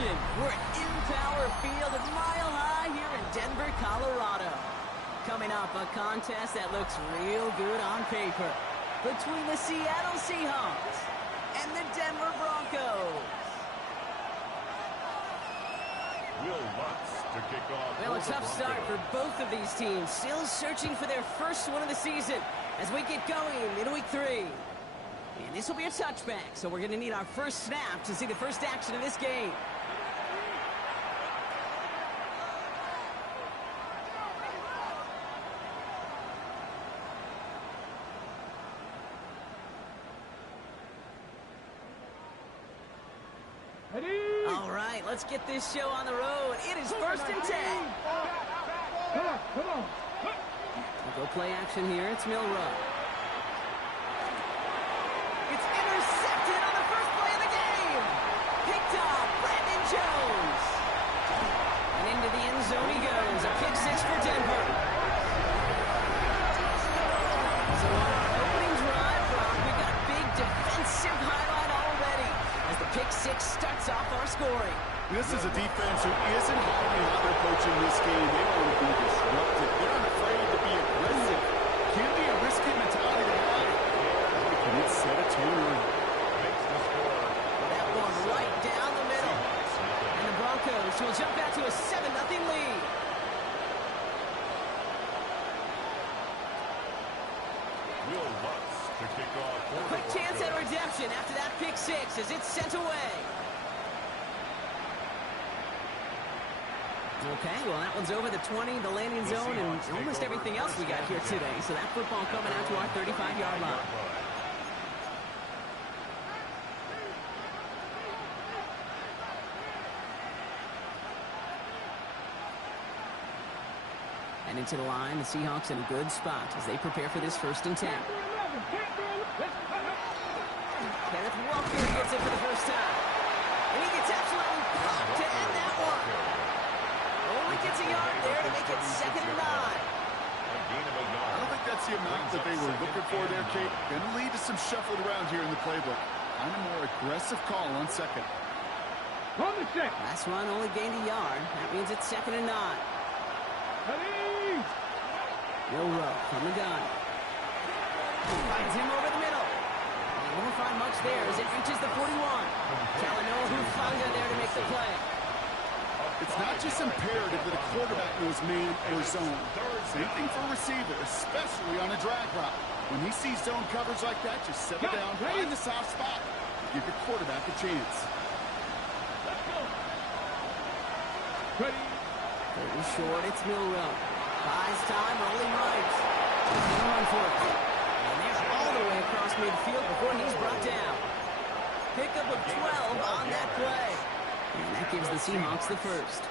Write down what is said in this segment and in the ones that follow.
action. We're in Power Field, Mile High here in Denver, Colorado. Coming up, a contest that looks real good on paper between the Seattle Seahawks and the Denver Broncos. Well, a tough start for both of these teams. Still searching for their first win of the season as we get going in week 3. And this will be a touchback, so we're going to need our first snap to see the first action of this game. All right, let's get this show on the road. It is 1st and 10. Come on. We'll go play action here. It's Milrow. It's intercepted on the first play of the game. Picked off Brandon Jones. And into the end zone he goes. A pick 6 for Denver. So on our opening drive, Brock, we got a big defensive highlight already as the pick 6 starts off our scoring. This is a defense who isn't hiding how they're coaching this game. They want to be disruptive. They're not afraid to be aggressive. Can be a risky mentality to have. Can it set a tone? That one right down the middle. And the Broncos will jump out to a 7-0 lead. A quick chance at redemption after that pick 6 as it's sent away. Okay, well, that one's over the 20, the landing zone, and almost everything else we got here today. So that football coming out to our 35-yard line. And into the line, the Seahawks in a good spot as they prepare for this 1st and 10. Kenneth Walker gets it for the first time. And he gets absolutely popped to end that one. Only gets a yard there to make it 2nd and 9. I don't think that's the amount that they were looking for there, Kate. Going to lead to some shuffling around here in the playbook. Kind of more aggressive call on 2nd. Last run only gained a yard. That means it's 2nd and 9. Milrow from the gun. Finds him over the middle. He won't find much there as it reaches the 41. Talanoa Hufanga there to make the play. It's not just imperative that a quarterback knows man or zone. Same thing for a receiver, especially on a drag route. When he sees zone coverage like that, just settle down, find the soft spot, give your quarterback a chance. Pretty short, it's Milrow. Buys time, rolling right. He's going to run for it. And they're all the way across midfield before he's brought down. Pickup of 12 on that play. And that gives the Seahawks the first.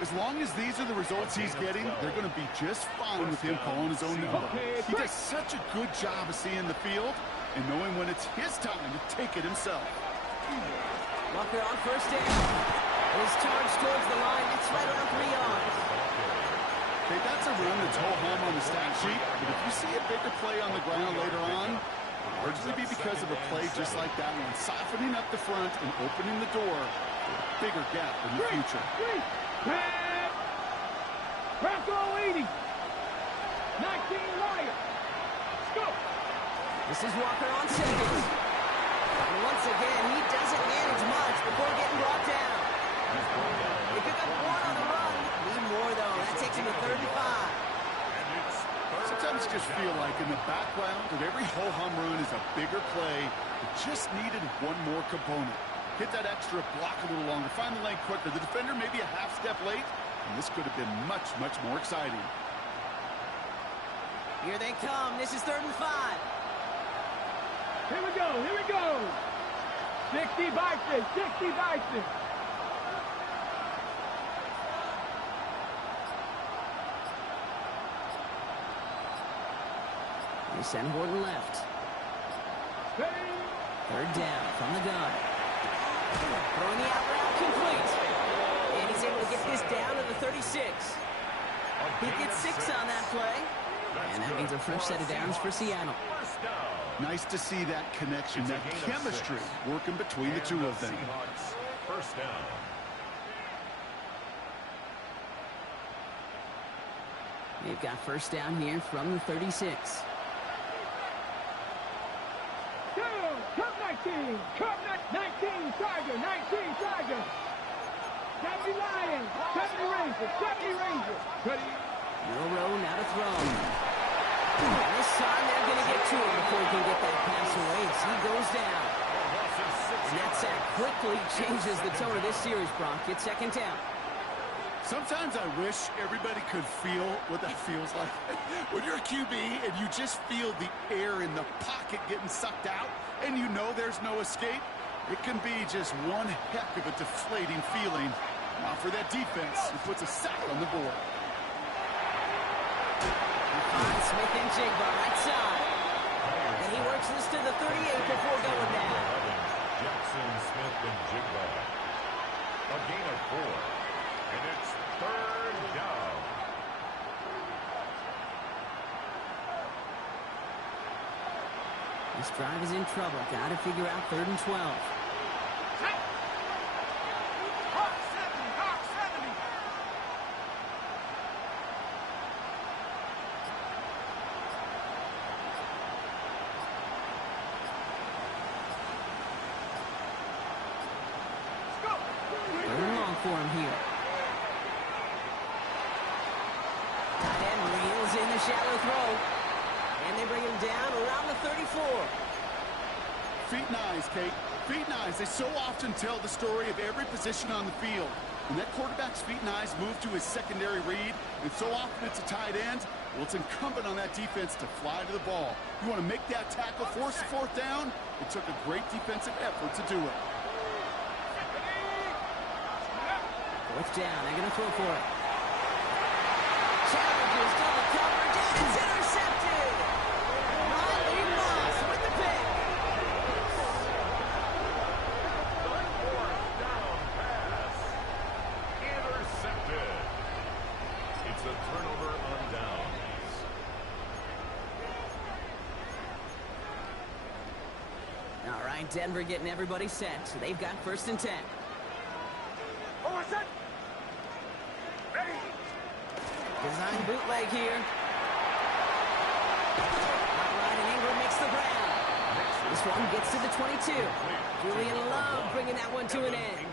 As long as these are the results he's getting, they're going to be just fine with him calling his own number. He does such a good job of seeing the field and knowing when it's his time to take it himself. Walker on 1st down. His charge towards the line. It's right around 3 yards. Okay, that's a run that's ho-hum on the stat sheet, but if you see a bigger play on the ground later on, it'll largely be because of a play just like that one, softening up the front and opening the door for a bigger gap in the future. Bronco 80. 19 Lions. Let's go. This is Walker on 2nd. And once again, he doesn't manage much before getting brought down. They pick up 1 on the run. Need more, though. That takes him to 3rd and 5. Sometimes you just feel like in the background of every ho-hum run is a bigger play. It just needed one more component. Hit that extra block a little longer. Find the lane quicker. The defender may be a half step late, and this could have been much, much more exciting. Here they come. This is 3rd and 5. Here we go. 60 Bison. They send Horton left. 3rd down from the gun. Throwing the out route complete. And he's able to get this down to the 36. He gets 6 on that play. And that means a fresh set of downs for Seattle. Nice to see that connection, that chemistry working between the two of them. first down. They've got first down here from the 36. Come 19. Come 19. Tiger. 19. Tiger. 70 Lions. 70 Rangers. 70 Rangers. Will row now to throw. And this time they're going to get to him before he can get that pass away as he goes down. And that sack quickly changes the tone of this series, Brock. It's second down. Sometimes I wish everybody could feel what that feels like. When you're a QB and you just feel the air in the pocket getting sucked out and you know there's no escape, it can be just one heck of a deflating feeling. Now for that defense, who puts a sack on the board. Smith and Jigba right side. And he works this to the 38 before going down. Jackson, Smith, and Jigba. A gain of 4. And it's third down. This drive is in trouble. Got to figure out 3rd and 12. For him here. Tight end reels in the shallow throw. And they bring him down around the 34. Feet and eyes, Kate. Feet and eyes. They so often tell the story of every position on the field. When that quarterback's feet and eyes move to his secondary read, and so often it's a tight end, well, it's incumbent on that defense to fly to the ball. You want to make that tackle, force the 4th down? It took a great defensive effort to do it. 4th down, they're going to throw for it. Challenges double coverage, and it's intercepted! Riley Moss with the pick! Fourth down pass. Intercepted. It's a turnover on downs. All right, Denver getting everybody set. So they've got 1st and 10. Design bootleg here. Outright, and Ingram makes the grab. This one gets to the 22. Julian Love bringing that one to an end.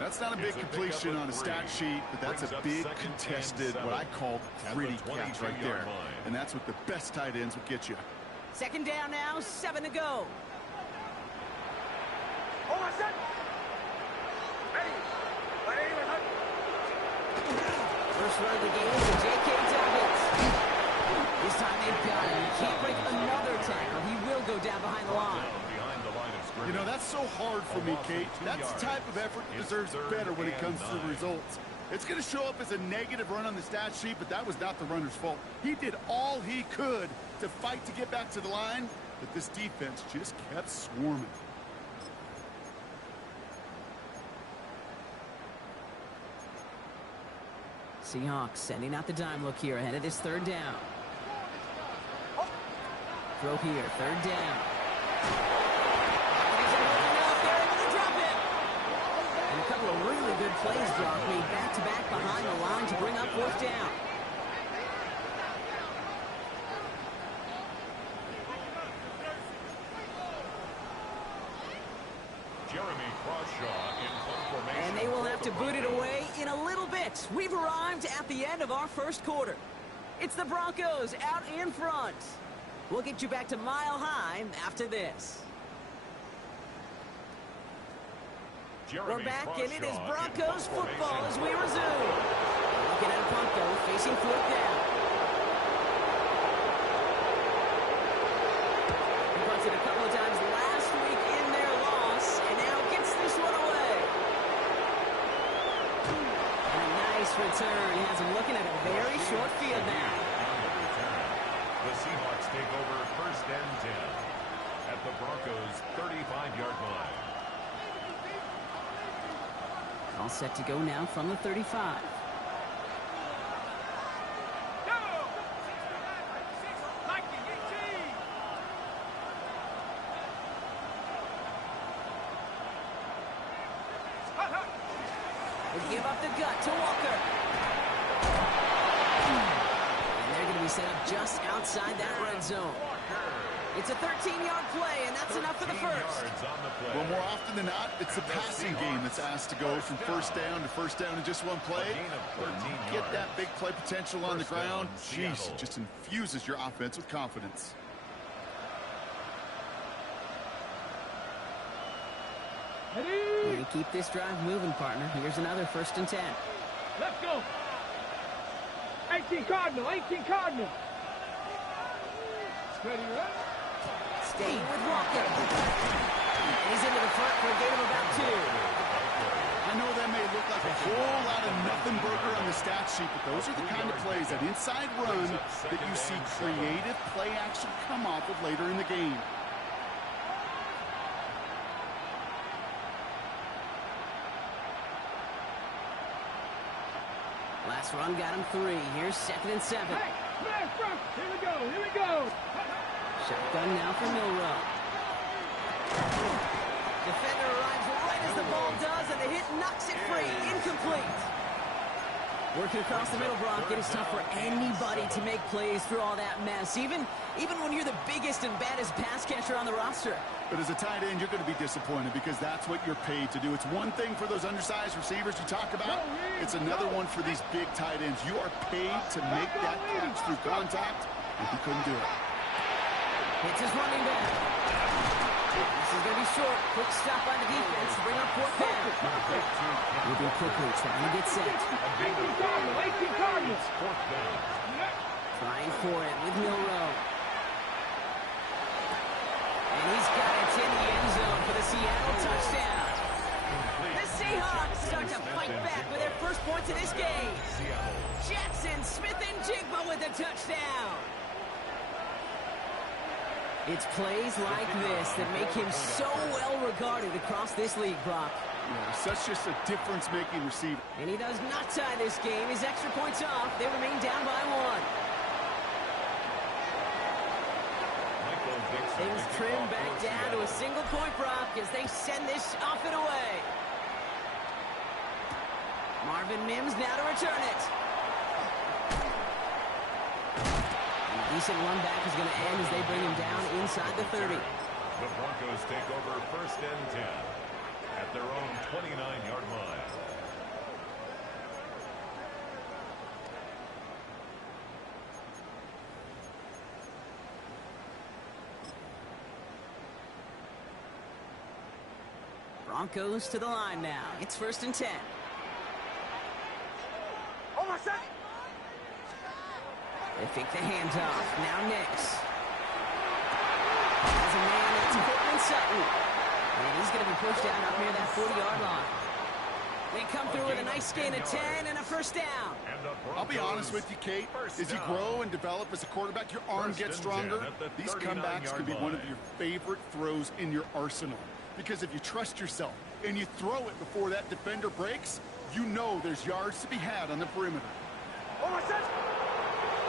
That's not a big completion on a stat sheet, but that's a big contested, what I call gritty catch right there. And that's what the best tight ends will get you. 2nd down now, 7 to go. First run of the game for J.K. Dobbins. This time they've got him. He can't break another tackle. He will go down behind the line. You know, that's so hard for me, Kate. That's the type of effort that deserves better when it comes to the results. It's going to show up as a negative run on the stat sheet, but that was not the runner's fault. He did all he could to fight to get back to the line, but this defense just kept swarming. Seahawks sending out the dime look here ahead of this 3rd down. Throw here, 3rd down. And a couple of really good plays, Brock, made back-to-back behind the line to bring up 4th down. And they will have to boot it away in a little bit. We've arrived at the end of our 1st quarter. It's the Broncos out in front. We'll get you back to Mile High after this. We're back, and it is Broncos football as we resume. Looking at Broncos facing 4th down. He punted a couple of times last week in their loss, and now gets this one away. And a nice return has him looking at a very short field now. The Seahawks take over 1st and 10 at the Broncos' 35-yard line. All set to go now from the 35. They give up the gut to Walker. And they're going to be set up just outside that red zone. It's a 13-yard play, and that's enough for the first. Well, more often than not, it's the passing game that's asked to go from first down in just one play. Get that big play potential on the ground. Jeez, it just infuses your offense with confidence. You keep this drive moving, partner. Here's another 1st and 10. Let's go. 18 Cardinal, 18 Cardinal. Ready, right? Staying with Walker. He's into the front for a gain of about 2. I know that may look like a whole lot of nothing burger on the stat sheet, but those are the kind of plays, that inside run, that you see creative play action come off of later in the game. Last run got him 3. Here's 2nd and 7. Hey, flash front. Here we go, here we go. Shotgun now for Milrow. Defender arrives right as the ball does, and the hit knocks it free. Incomplete. Working across the middle, Brock. It is tough for anybody to make plays through all that mess, even when you're the biggest and baddest pass catcher on the roster. But as a tight end, you're going to be disappointed because that's what you're paid to do. It's one thing for those undersized receivers you talk about. It's another one for these big tight ends. You are paid to make that catch through contact, and he couldn't do it. Hits his running back. This is going to be short. Quick stop by the defense to bring up 4th down. Moving quickly, trying to get set. 18 Cardinal, 18 Cardinal. Trying for it with Milrow. And he's got it in the end zone for the Seattle touchdown. The Seahawks start to fight back with their first points of this game. Jackson, Smith, and Jigba with the touchdown. It's plays like this that make him so well regarded across this league, Brock. Yeah, such just a difference-making receiver. And he does not tie this game. His extra points off. They remain down by 1. Things trim back down to a single point, Brock, as they send this off and away. Marvin Mims now to return it. And a decent run back is going to end as they bring him down inside the 30. The Broncos take over 1st and 10 at their own 29-yard line. Broncos to the line now. It's 1st and 10. They fake the handoff. Now Nix. There's a man, that's Cortland Sutton. And he's going to be pushed out up near that 40-yard line. They come through with a nice gain of 10 and a 1st down. I'll be honest with you, Kate. As you grow and develop as a quarterback, your arm gets stronger. These comebacks can be one of your favorite throws in your arsenal. Because if you trust yourself and you throw it before that defender breaks, you know there's yards to be had on the perimeter.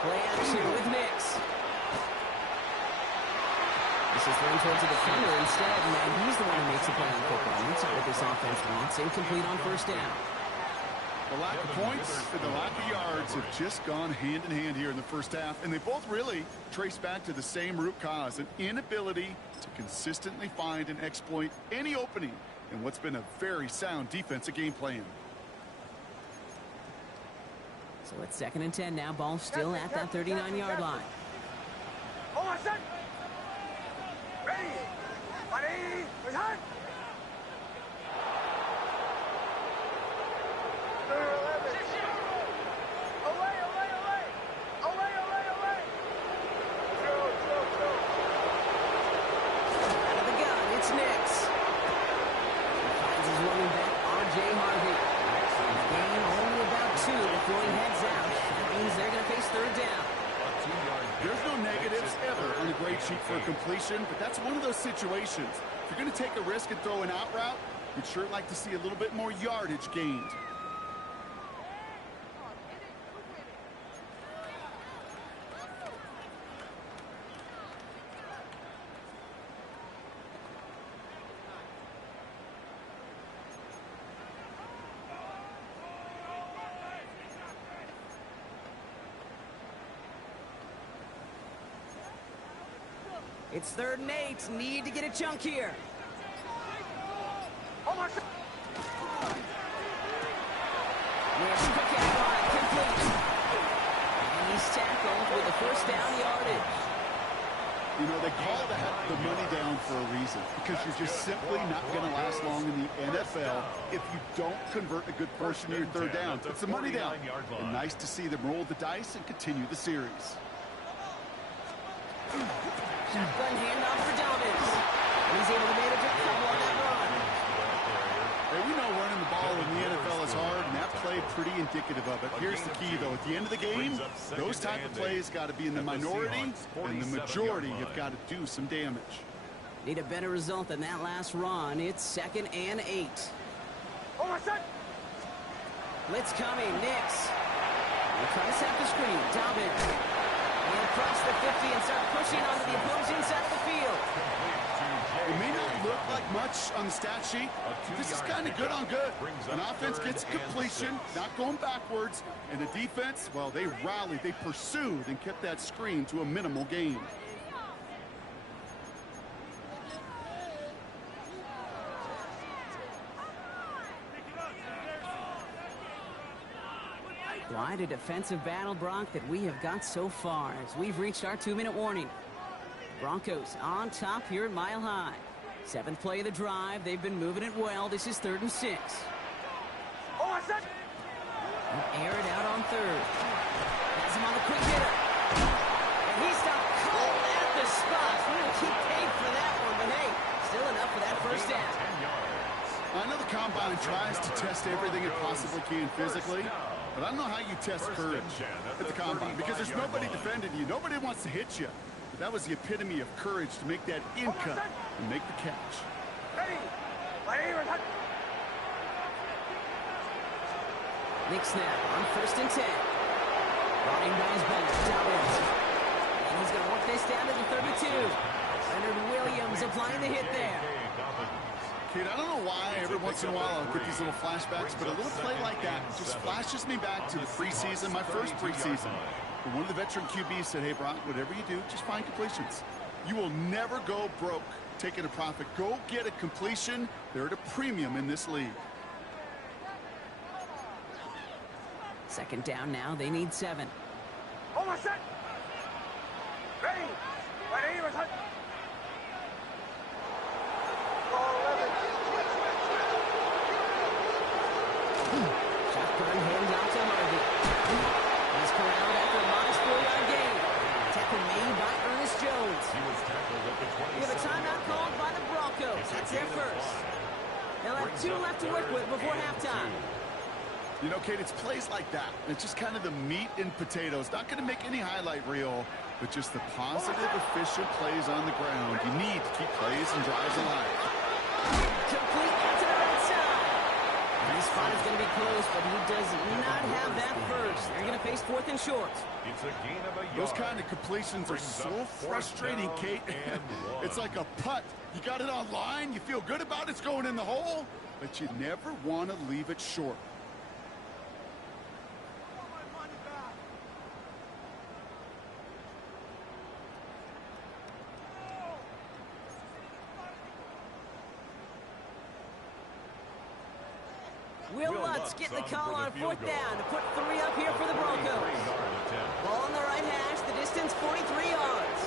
Play action with Nix. This is thrown towards the defender instead, and he's the one who makes a play on football. That's not what this offense wants. Incomplete on 1st down. The lack of points and the lack of yards have just gone hand in hand here in the 1st half, and they both really trace back to the same root cause, an inability to consistently find and exploit any opening in what's been a very sound defensive game plan. So it's 2nd and 10 now. Ball still at that 39-yard line. For completion, but that's one of those situations. If you're going to take a risk and throw an out route, you'd sure like to see a little bit more yardage gained. It's 3rd and 8. Need to get a chunk here. There's a quick out line, complete. And he's tackled with a 1st down yardage. You know, they call the money down for a reason, because you're just simply not going to last long in the NFL if you don't convert a good portion of your 3rd down. It's the money down. And nice to see them roll the dice and continue the series. Shotgun handoff for Dobbins. He's able to manage a couple on that run. Hey, we know running the ball in the NFL is hard, and that play pretty indicative of it. Here's the key, though. At the end of the game, those type of plays got to be in the minority, and the majority have got to do some damage. Need a better result than that last run. It's 2nd and 8. Blitz coming. Nix. They're trying to set the screen. Dobbins. And across the 50 and start pushing onto the opposing side of the field. It may not look like much on the stat sheet, but this is kind of good on good. An offense gets completion, not going backwards, and the defense, well, they rallied, they pursued, and kept that screen to a minimal gain. Quite a defensive battle, Brock, that we have got so far as we've reached our 2-minute warning. Broncos on top here at Mile High. 7th play of the drive. They've been moving it well. This is 3rd and 6. Air it out on 3rd. Has him on a quick hitter. And he stopped cold at the spot. We're going to keep paid for that one, but hey, still enough for that 1st down. I know the combine tries to test everything it possibly can physically, but I don't know how you test courage at the combine, because there's nobody defending you. Nobody wants to hit you. But that was the epitome of courage to make that in cut and make the catch. Nick snap on 1st and 10. Running by his back, Dobbins. And he's going to work this down to the 32. Leonard Williams applying the hit there. Kid, I don't know why every once in a while I'll get these little flashbacks, but a little play like that just flashes me back to the preseason, my first preseason. And one of the veteran QBs said, hey, Brock, whatever you do, just find completions. You will never go broke taking a profit. Go get a completion. They're at a premium in this league. 2nd down now. They need 7. Shotgun handoff to Harvey. He's corralled after a modest 4-yard gain. Tackle made by Ernest Jones. We have a timeout called by the Broncos. That's their 1st. They'll have 2 left to work with before halftime. You know, Kate, it's plays like that. It's just kind of the meat and potatoes. Not going to make any highlight reel, but just the positive, efficient plays on the ground. You need to keep plays and drives alive. Complete out to the right side. And this spot is going to be close, but he does not have that 1st. They're going to face 4th and short. It's a gain of a yard. Those kind of completions are so frustrating, Kate. It's like a putt. You got it on line. You feel good about it's going in the hole, but you never want to leave it short. Will Lutz getting the call on 4th down to put 3 up here for the Broncos. Ball on the right hash, the distance 43 yards.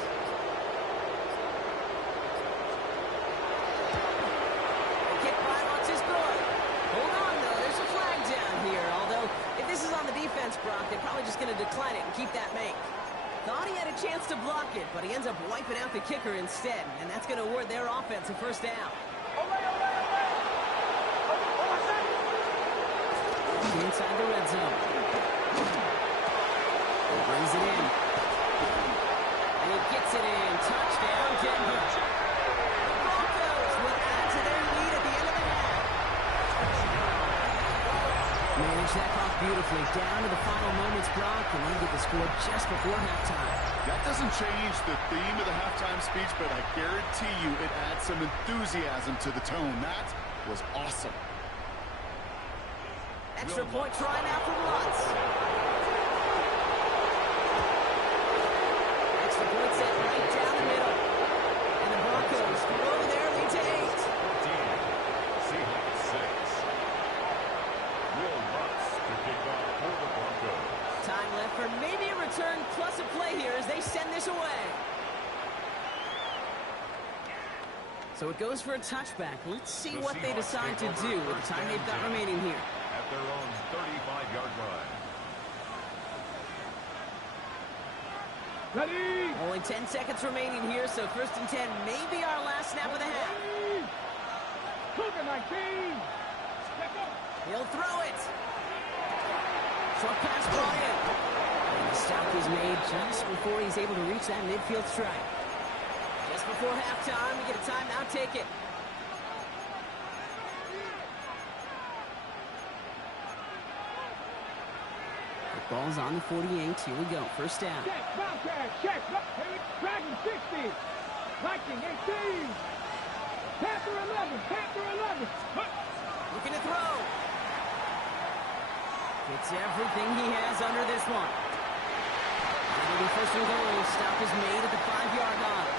The kick by Lutz is good. Hold on, though. There's a flag down here. Although, if this is on the defense, Brock, they're probably just going to decline it and keep that make. Thought he had a chance to block it, but he ends up wiping out the kicker instead, and that's going to award their offense a 1st down. Inside the red zone. Brings it in. And he gets it in. Touchdown, Denver. The Broncos will add to their lead at the end of the half. Manage that clock beautifully. Down to the final moments, Brock, and they get the score just before halftime. That doesn't change the theme of the halftime speech, but I guarantee you it adds some enthusiasm to the tone. That was awesome. Extra point try now for Lutz. Extra point set right down the middle. throw there leads to 8. 14. Seahawks 6. Will Lutz to kick off for the Broncos. Time left for maybe a return plus a play here as they send this away. So it goes for a touchback. Let's see what they decide to do with the time they've got remaining here. At their own 35-yard line. Ready? Only 10 seconds remaining here, so 1st and 10 may be our last snap of the half. Cougar 19. He'll throw it. Short pass brought in. And the stop was made just before he's able to reach that midfield strike. Just before halftime, we get a timeout, take it. The ball's on the 48. Here we go. First down. Check, Bobcat, check. Dragon 60. Viking 18. Panther 11. Panther 11. Looking to throw. Gets everything he has under this one. It'll be 1st and goal. Stop is made at the 5-yard line.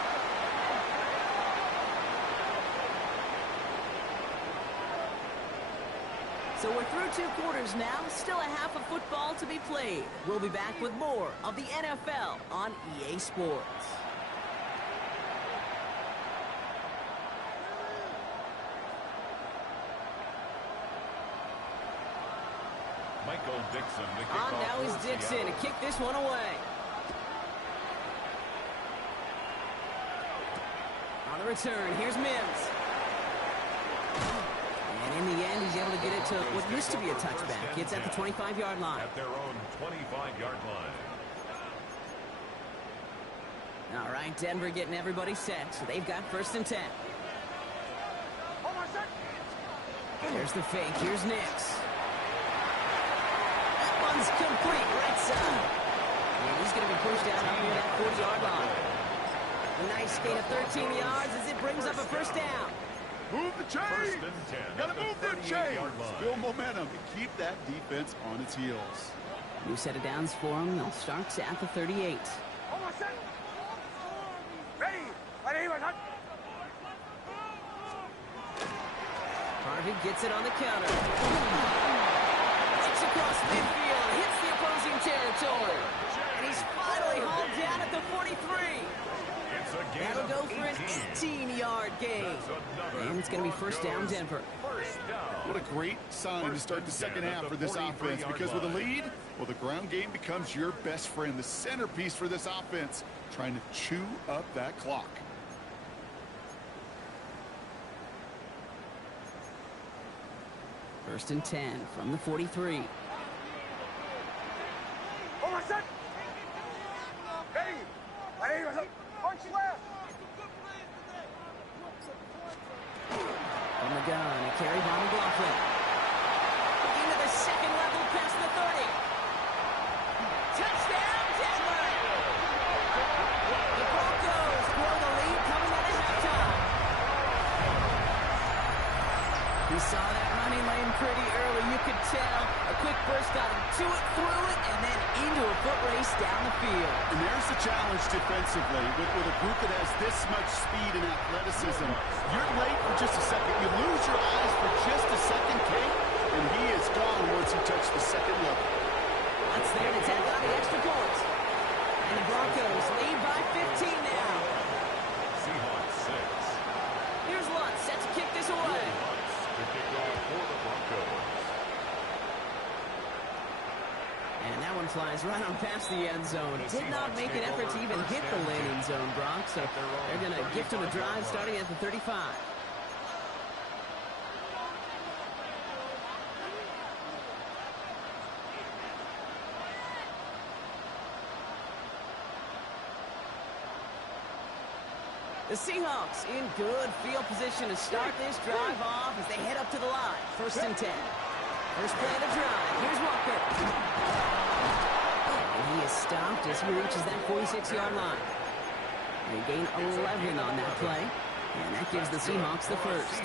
So we're through 2 quarters now. Still a half of football to be played. We'll be back with more of the NFL on EA Sports. Michael Dixon to kick On off now is for Dixon to Seattle. kick this one away. On the return, here's Mims. And in the end, he's able to get it to what used to be a touchback. It's at the 25-yard line. At their own 25-yard line. All right, Denver getting everybody set. So they've got 1st and 10. There's the fake. Here's Nix. That one's complete right side. And he's going to be pushed out near that 40-yard line. A nice gain of 13 yards as it brings up a 1st down. Move the chains. 1st and 10. Gotta move them chains. line. Build momentum and keep that defense on its heels. New set of downs for them. They'll start at the 38. Harvey gets it on the counter. It's across midfield. Hits the opposing territory. And he's finally hauled down at the 43. It's a gain That'll of go for an 18. 18-yard gain. And it's going to be 1st down, Denver. First down. What a great sign to start the second half for this offense, because with a lead, well, the ground game becomes your best friend, the centerpiece for this offense, trying to chew up that clock. First and 10 from the 43. From the gun, a carry by McLaughlin. Into the second level past the 30. Touchdown, Denver! The Broncos grow the lead coming out of halftime. We saw that running lane pretty early. You could tell a quick burst got him to it, through it, and then into a foot race down the field. And there's the challenge defensively with a group that has this much speed and athleticism. You're late for just a second. You lose your eyes for just a second, Kate, and he is gone once you touch the second level. That's there to tack on the extra point. And the Broncos lead by 15 now. Seahawks 6. Here's Lutz set to kick this away. Lutz to kick off for the Broncos. And that one flies right on past the end zone. Did not make an effort to even hit the landing zone, Brock. So they're going to gift him a drive starting at the 35. The Seahawks in good field position to start this drive off as they head up to the line. 1st and 10. First play of the drive. Here's Walker. And he is stopped as he reaches that 46-yard line. They gain 11 on that play. And that gives the Seahawks the first.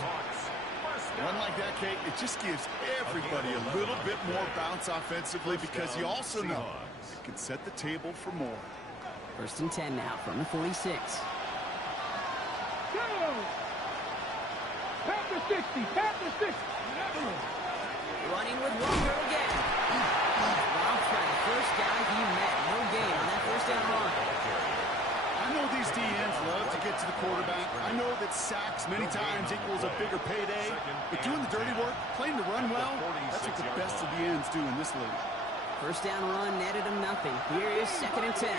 One like that, Kate, it just gives everybody a little bit more bounce offensively because you also know it can set the table for more. 1st and 10 now from the 46. Go! Panther 60. Panther 60. Running with Walker again. Rob tried the first guy he met. No gain on that first down run. I know these DNs love to get to the quarterback. I know that sacks many times equals a bigger payday. But doing the dirty work, playing to run well, that's what the best of the ends do in this league. First down run netted him nothing. Here is 2nd and 10.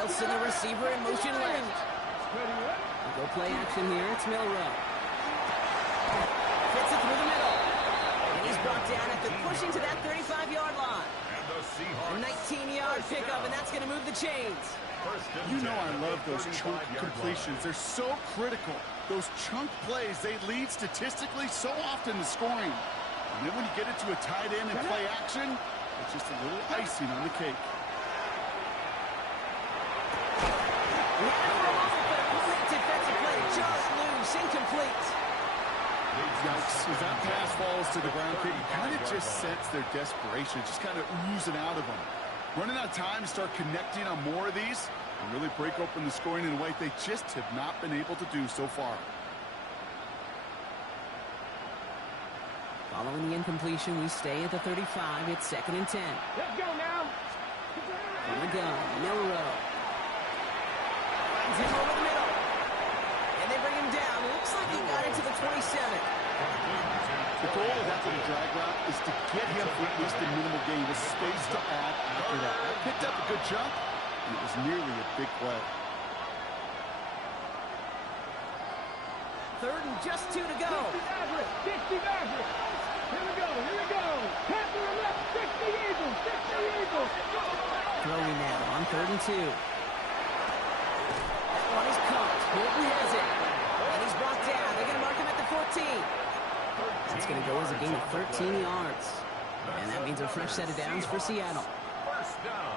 Wilson, the receiver, in motion left. Go play action here. It's Milrow. Fits it through the middle. And he's brought down after pushing to that 35-yard line. A 19-yard pickup, and that's going to move the chains. You know I love those chunk completions. They're so critical. Those chunk plays, they lead statistically so often to scoring. And then when you get it to a tight end and play action, it's just a little icing on the cake. Defensive play just loose, incomplete. Yikes, as that pass falls to the ground, you kind of just sense their desperation, just kind of oozing out of them. Running out of time to start connecting on more of these and really break open the scoring in a way they just have not been able to do so far. Following the incompletion, we stay at the 35. It's 2nd and 10. Let's go now. From the gun, Milrow. Finds him over the middle. And they bring him down. Looks like he got it to the 27. The goal of that little drag route is to get him for at least a minimal gain with space to add after that. I picked up a good jump, and it was nearly a big play. 3rd and just 2 to go. 60 Maverick. Here we go. Here we go. Panther left. 60 Eagles. 60 Eagles. Throwing now on 3rd and 2. That one is caught. Hilton has it. And he's brought down. They're going to mark him at the 14. It's going to go as a gain of 13 yards. And that means a fresh set of downs for Seattle. First down.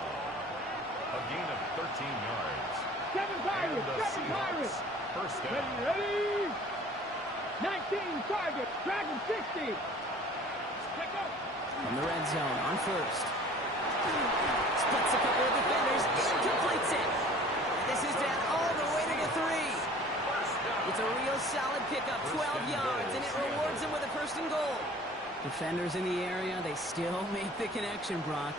A gain of 13 yards. 7 Pirates. 7 Pirates. First down. Ready. 19 target. Dragon 60. Check up. From the red zone on 1st. Splits a couple of defenders. Incompletes it. And this is down all the way to the 3. It's a real solid pickup, 12 yards, and it rewards him with a 1st and goal. Defenders in the area, they still make the connection, Brock.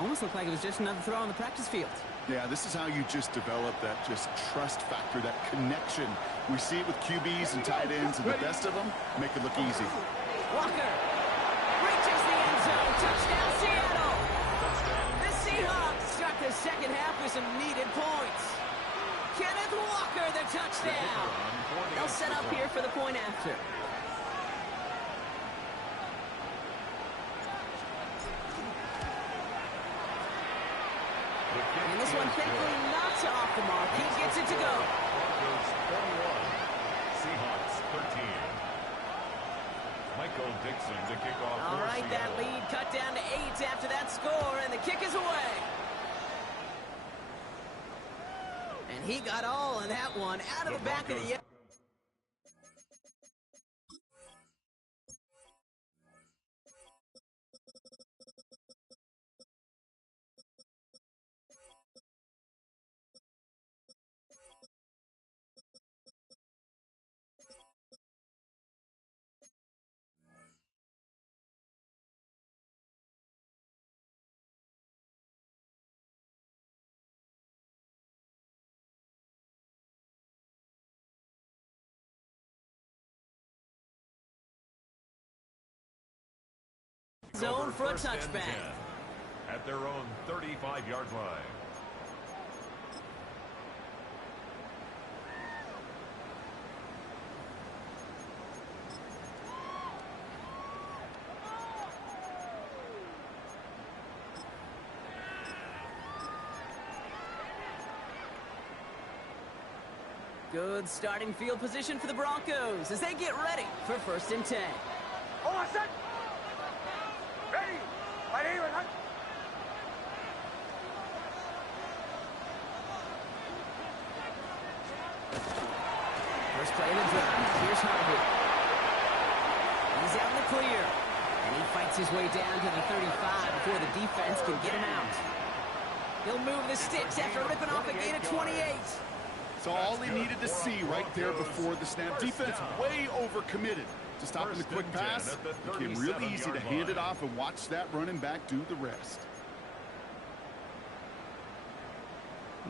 Almost looked like it was just another throw on the practice field. Yeah, this is how you just develop that just trust factor, that connection. We see it with QBs and tight ends, and the best of them make it look easy. Walker reaches the end zone. Touchdown, Seattle. The Seahawks start the second half with some needed points. Kenneth Walker, the touchdown. They'll set up here for the point after. And this one thankfully not off the mark. He gets it to go. Broncos 41. Seahawks 13. Michael Dixon to kick off. All right, that lead cut down to 8 after that score, and the kick is away. And he got all of that one out of the back of the end. Zone for a touchback. At their own 35-yard line. Good starting field position for the Broncos as they get ready for 1st and 10. Hold on, set. Ready. Right here. Right. First play of the drive. Here's Harvey. He's out in the clear. And he fights his way down to the 35 before the defense can get him out. He'll move the sticks after ripping off a gain of 28. It's all he needed to see right there before the snap. Defense way overcommitted to stopping the quick pass. It became really easy to hand it off and watch that running back do the rest.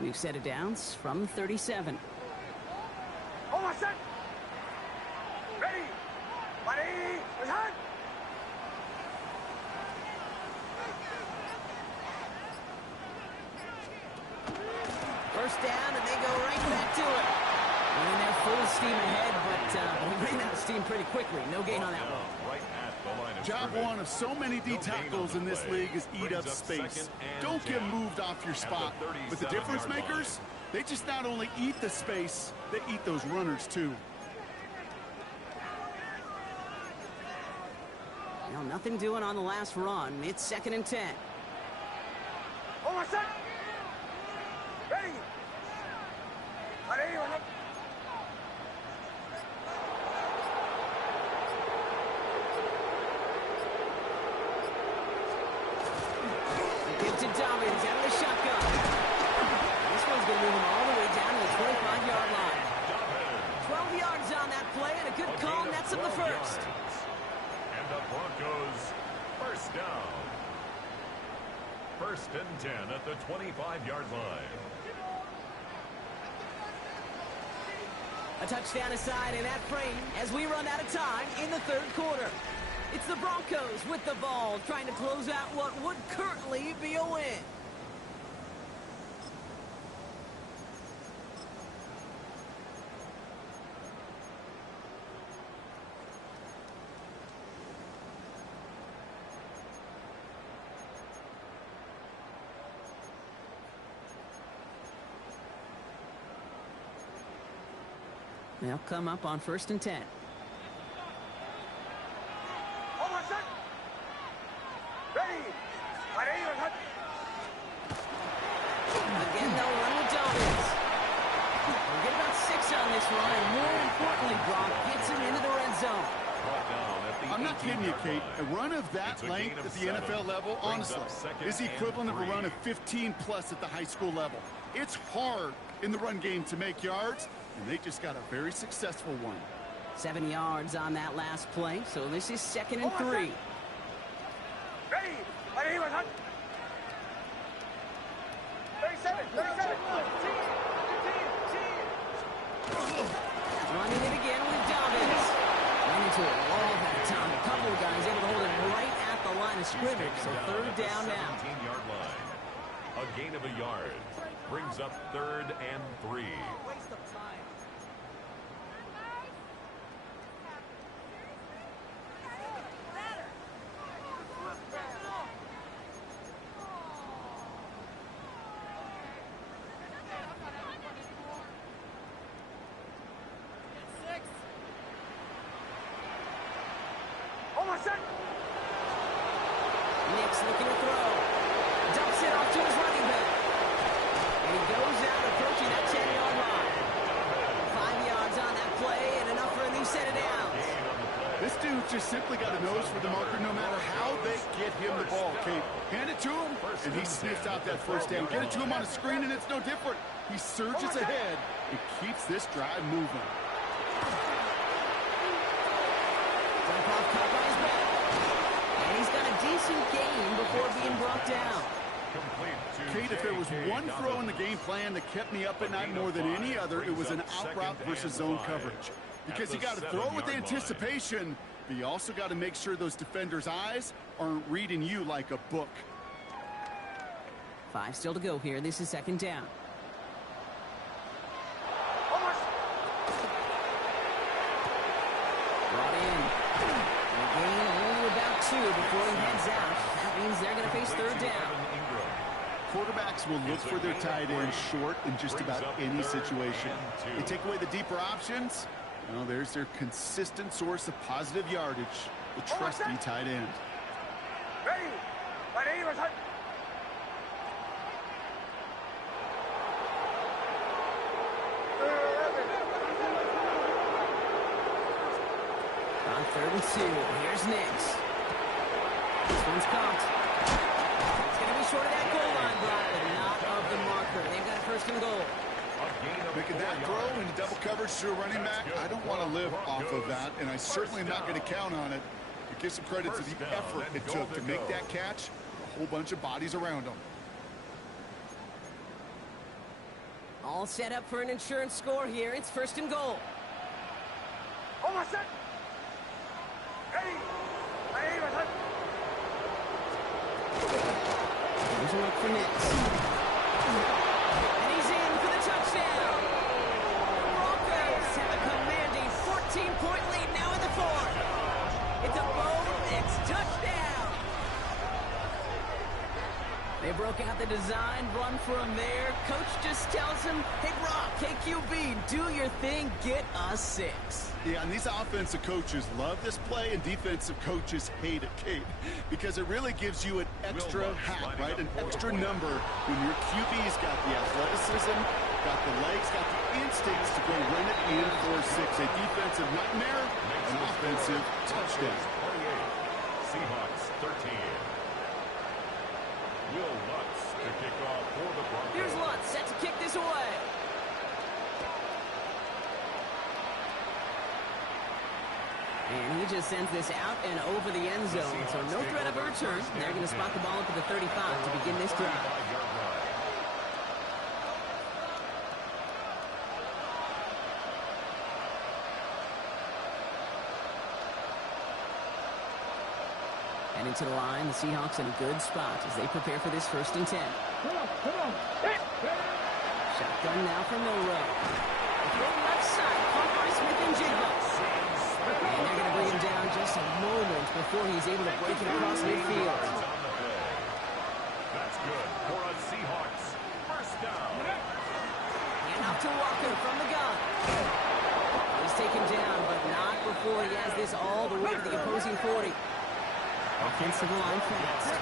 We've set it down from 37. Hold on, set. Ready. Ready. Return. First down, and they go right back to it. And they're full steam ahead, but we ran out of steam pretty quickly. No gain on that one. Right at the line of Job scrimmage. one of so many D tackles in this league is eat up space. Don't get moved off your spot. But the difference makers, they just not only eat the space, they eat those runners too. Well, nothing doing on the last run. It's 2nd and 10. Hold on, set. Ready. Ready. Ready. Give to Dobbins out of the shotgun. This one's going to move him all the way down to the 25-yard line. 12 yards on that play, and a good call nets him the first. And the Broncos first down. 1st and 10 at the 25-yard line. A touchdown aside in that frame as we run out of time in the 3rd quarter. It's the Broncos with the ball, trying to close out what would currently be a win. They'll come up on 1st and 10. Hold on, set. Ready. Ready. Return. Again, they'll run with Dobbins. We'll get about 6 on this run, and more importantly, Brock gets him into the red zone. Brought down at the I'm not kidding you, 18-yard Kate. line. A run of that It's a gain length of at the 7. NFL level, Brings honestly, up 2nd is the and equivalent of a 3. run of 15-plus at the high school level. It's hard in the run game to make yards, and they just got a very successful one. 7 yards on that last play, so this is 2nd and 3. Ready. Ready. Return. 37. 37. Running it again with Dobbins. Ran into a wall that time. A couple of guys able to hold it right at the line of scrimmage, so 3rd down now. 17-yard line. A gain of a yard. Brings up 3rd and 3. Waste of time. Hold on, set. Nick's looking to throw. Dumps it off to his running back. And he goes out approaching that 10-yard line. 5 yards on that play and enough for a new set of downs. This dude just simply got a nose for the marker no matter how they get him the ball, Kate. Hand it to him, and he sniffs out that first down. Get it to him on a screen, and it's no different. He surges ahead and keeps this drive moving. Dump-off caught by his back. And he's got a decent gain before being brought down. Kate, if there was one throw in the game plan that kept me up at night more than any other, it was an out route versus zone coverage. Because you got to throw with anticipation, but you also got to make sure those defenders' eyes aren't reading you like a book. 5 still to go here. This is 2nd down. Brought in. And a gain only about 2 before he heads out. That means they're going to face 3rd down. Quarterbacks will look for their tight end short in just about any situation. They take away the deeper options. Well, there's their consistent source of positive yardage, the trusty tight end. Ready. Ready. Return. On 3rd and 2, here's Nix. This one's caught. It's going to be short of that goal line, Brock, but not of the marker. They've got 1st and goal. A gain of Making that throw into double coverage to a running back, I don't want to live off of that, and I certainly am not going to count on it. But give some credit to the effort it took to make that catch. A whole bunch of bodies around him. All set up for an insurance score here. It's 1st and goal. Oh, my son! Hey! Hey, my son! Here's a look for Nix. And he's in for the touchdown. The Broncos have a commanding 14-point lead now in the 4th. It's a Bo Nix touchdown. They broke out the design run for him there. Coach just tells him, hey, Brock, hey, QB, do your thing, get us 6. Yeah, and these offensive coaches love this play, and defensive coaches hate it, Kate, because it really gives you an extra hat, right? An extra number when your QB's got the athleticism, got the legs, got the instincts to go run it in for 6. A defensive nightmare, an offensive touchdown. 28. Seahawks 13. Will Lutz to kick off for the Broncos. Here's Lutz set to kick this away. And he just sends this out and over the end zone. So no threat of a return. They're going to spot the ball up at the 35 to begin this drive. And into the line, the Seahawks in a good spot as they prepare for this 1st and 10. Come on! Shotgun now for Milrow. Throw left side, caught by Smith and Jigba. And they're going to bring him down just a moment before he's able to break it across midfield. That's good for a Seahawks 1st down. And off to Walker from the gun. He's taken down, but not before he has this all the way to the opposing 40. Offensive line fast.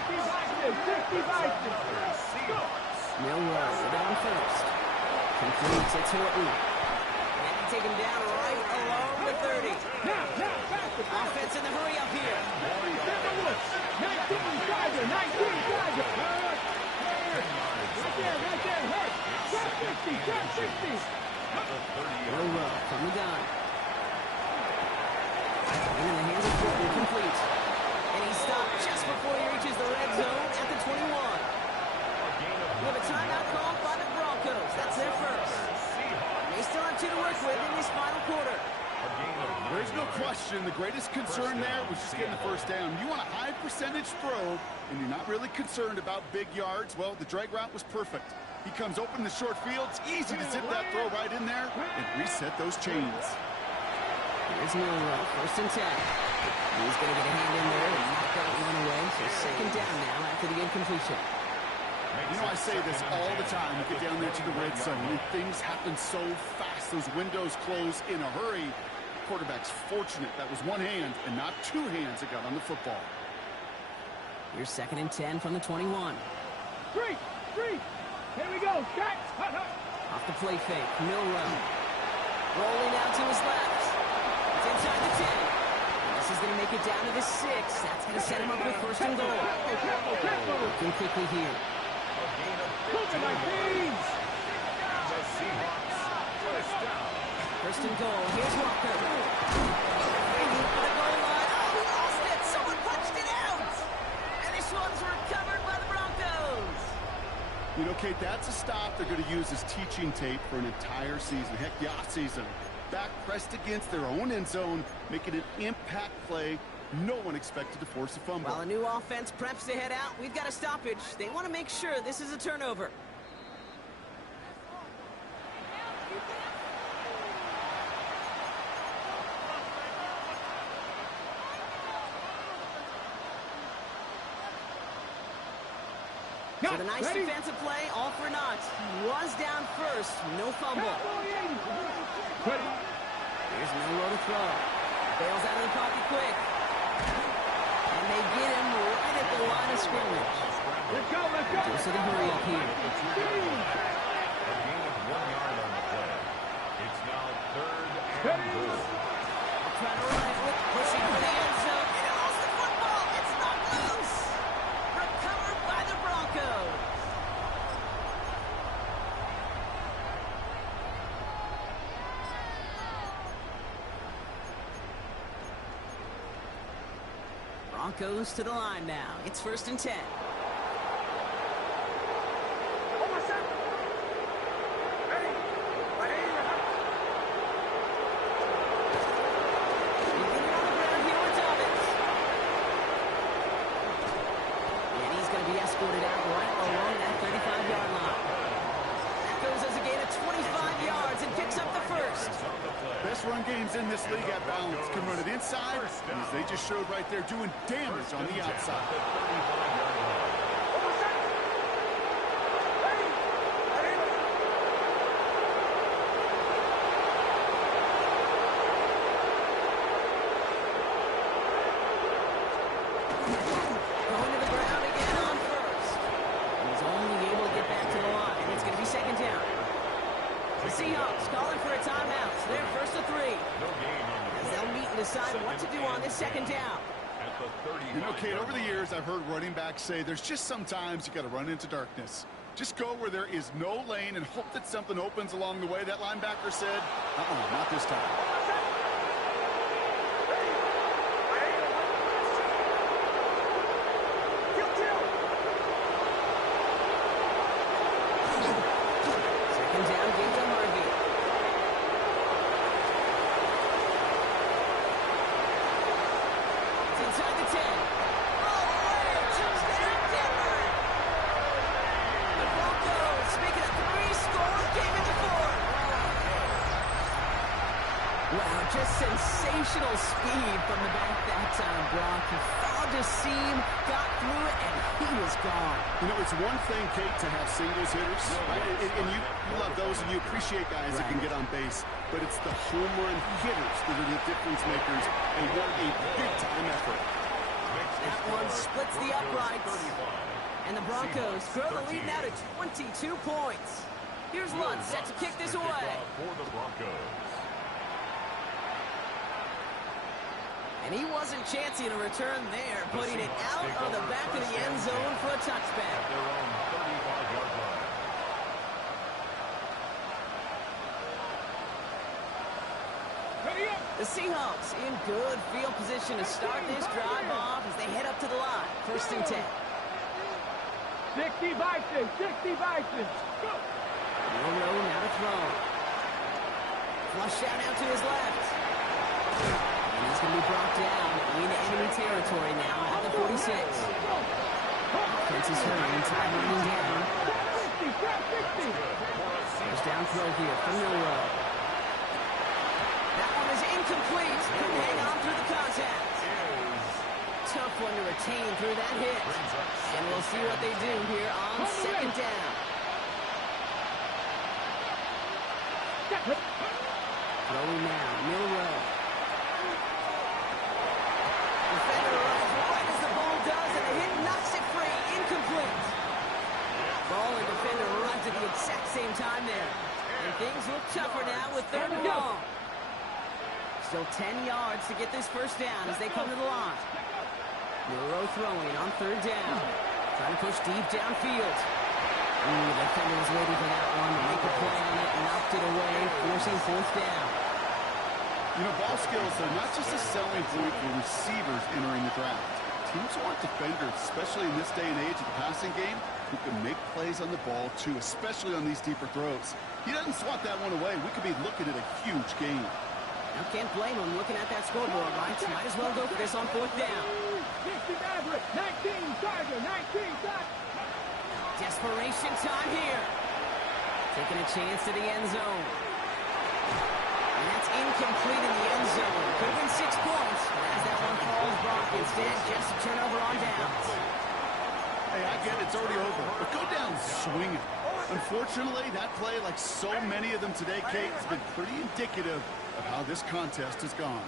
Milrow down first. Completes it to Horton. And they take him down right along the 30. Offense in the hurry up here. 19 Tiger! Right there, hurt! Top 50! Milrow from the gun. And in the hands of Horton, complete. And he stopped just before he reaches the red zone at the 21. We have a timeout called by the Broncos. That's their first. They still have 2 to work with in this final quarter. There's no question. The greatest concern there was just getting the 1st down. You want a high percentage throw, and you're not really concerned about big yards. Well, the drag route was perfect. He comes open the short field. It's easy to zip that throw right in there and reset those chains. Here's Milrow, 1st and 10. He's going to get a hand in there and knock that one away. So 2nd down now after the incompletion. You know, I say this all the time. You get down there to the red zone, and things happen so fast. Those windows close in a hurry. Quarterback's fortunate that was one hand and not 2 hands that got on the football. Here's 2nd and 10 from the 21. 3! Here we go! Shot! Off the play fake, Milrow. Rolling out to his left. It's inside the 10. This is going to make it down to the 6. That's going to set him up with 1st and goal. Looking quickly here. Moving my feet! The Seahawks 1st down. 1st and goal. Here's Walker. Waiting for the goal line. Oh, he lost it. Someone punched it out. And this one's recovered by the Broncos. You know, Kate, that's a stop they're going to use as teaching tape for an entire season. Heck, the off-season. Back pressed against their own end zone, making an impact play. No one expected to force a fumble. While a new offense preps to head out, we've got a stoppage. They want to make sure this is a turnover. So the nice defensive play, all for naught. Was down first, no fumble. Here's Milrow to throw. Bails out of the pocket quick. And they get him right at the line of scrimmage. Let's go! Just to the hurry up here. A gain of 1 yard on the play. It's now 3rd and goal. Trying to run it with pushing for the end zone. And it lost the football. It's not loose. Recovered by the Broncos. Broncos to the line now. It's 1st and 10. Escorted out right along that 35-yard line. That goes as a gain of 25 yards and picks up the first. Best run games in this league at balance can run it inside, and as they just showed right there, doing damage on the outside. Seahawks calling for a timeout. So they're 1st and 3. As they'll meet and decide what to do on this 2nd down. You know, Kate, over the years, I've heard running backs say there's just sometimes you got to run into darkness. Just go where there is no lane and hope that something opens along the way. That linebacker said, not this time. Wow, just sensational speed from the back that time, Brock. He found his seam, got through it, and he was gone. You know, it's one thing, Kate, to have singles hitters, right? And you love those, and you appreciate guys that can get on base. But it's the home run hitters that are the difference makers, and what a big-time effort. That one splits the uprights. And the Broncos grow the lead now to 22 points. Here's Lutz set to kick this away. For the Broncos. And he wasn't chancing a return there, putting it out of the back of the end zone for a touchback. At their own 35-yard line. The Seahawks in good field position to start this drive off as they head up to the line. 1st and 10. 60 Vikings, 60 Vikings. Go. Rowe now to throw. Flush out to his left. And he's going to be brought down into enemy territory now at the 46. Offense is hurrying, time running down. 60. First down throw here from Milroe. That one is incomplete. Couldn't hang on through the contact. Tough one to retain through that hit. And we'll see what they do here on 2nd down. Throwing now, Milroe. Defender runs right as the ball does, and the hit knocks it free. Incomplete. Ball and defender runs at the exact same time there. And things look tougher now with 3rd and long. Still 10 yards to get this first down as they come to the line. Milroe throwing on 3rd down. Trying to push deep downfield. The defender was waiting for that one to make a play on it, knocked it away, forcing 4th down. You know, ball skills are not just a selling point for receivers entering the draft. Teams want defenders, especially in this day and age of the passing game, who can make plays on the ball, too, especially on these deeper throws. He doesn't swat that one away. We could be looking at a huge game. Now can't blame him looking at that scoreboard, right? Might as well go for this on 4th down. 60 Maverick, 19 Tiger, 19 Tiger. Desperation time here. Taking a chance to the end zone. And that's incomplete in the end zone. Could have been 6 points, but as that one falls, Brock, instead just a turnover on downs. Hey, I get it, it's already over, but go down swinging. Unfortunately, that play, like so many of them today, Kate, has been pretty indicative of how this contest has gone.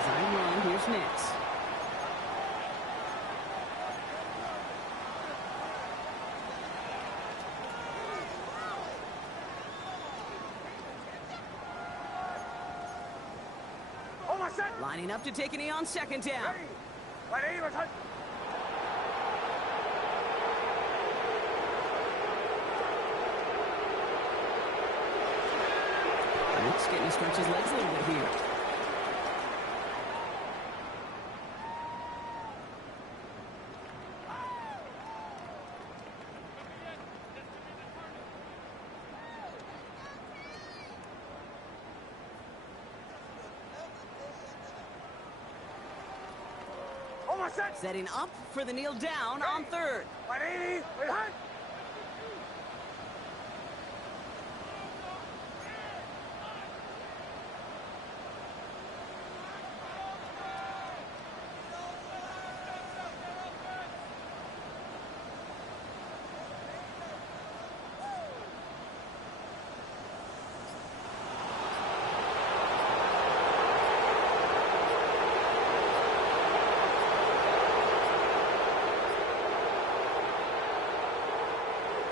Design run, here's next. Lining up to take a knee on 2nd down. Brooks getting to stretch his legs a little bit here. Setting up for the kneel down on third.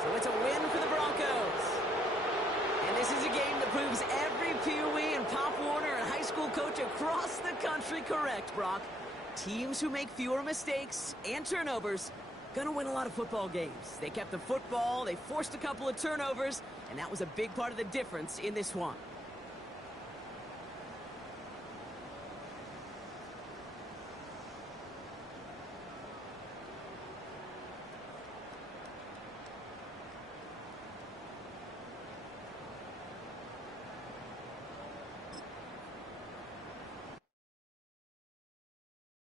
So it's a win for the Broncos. And this is a game that proves every Pee Wee and Pop Warner and high school coach across the country correct, Brock. Teams who make fewer mistakes and turnovers gonna win a lot of football games. They kept the football, they forced a couple of turnovers, and that was a big part of the difference in this one.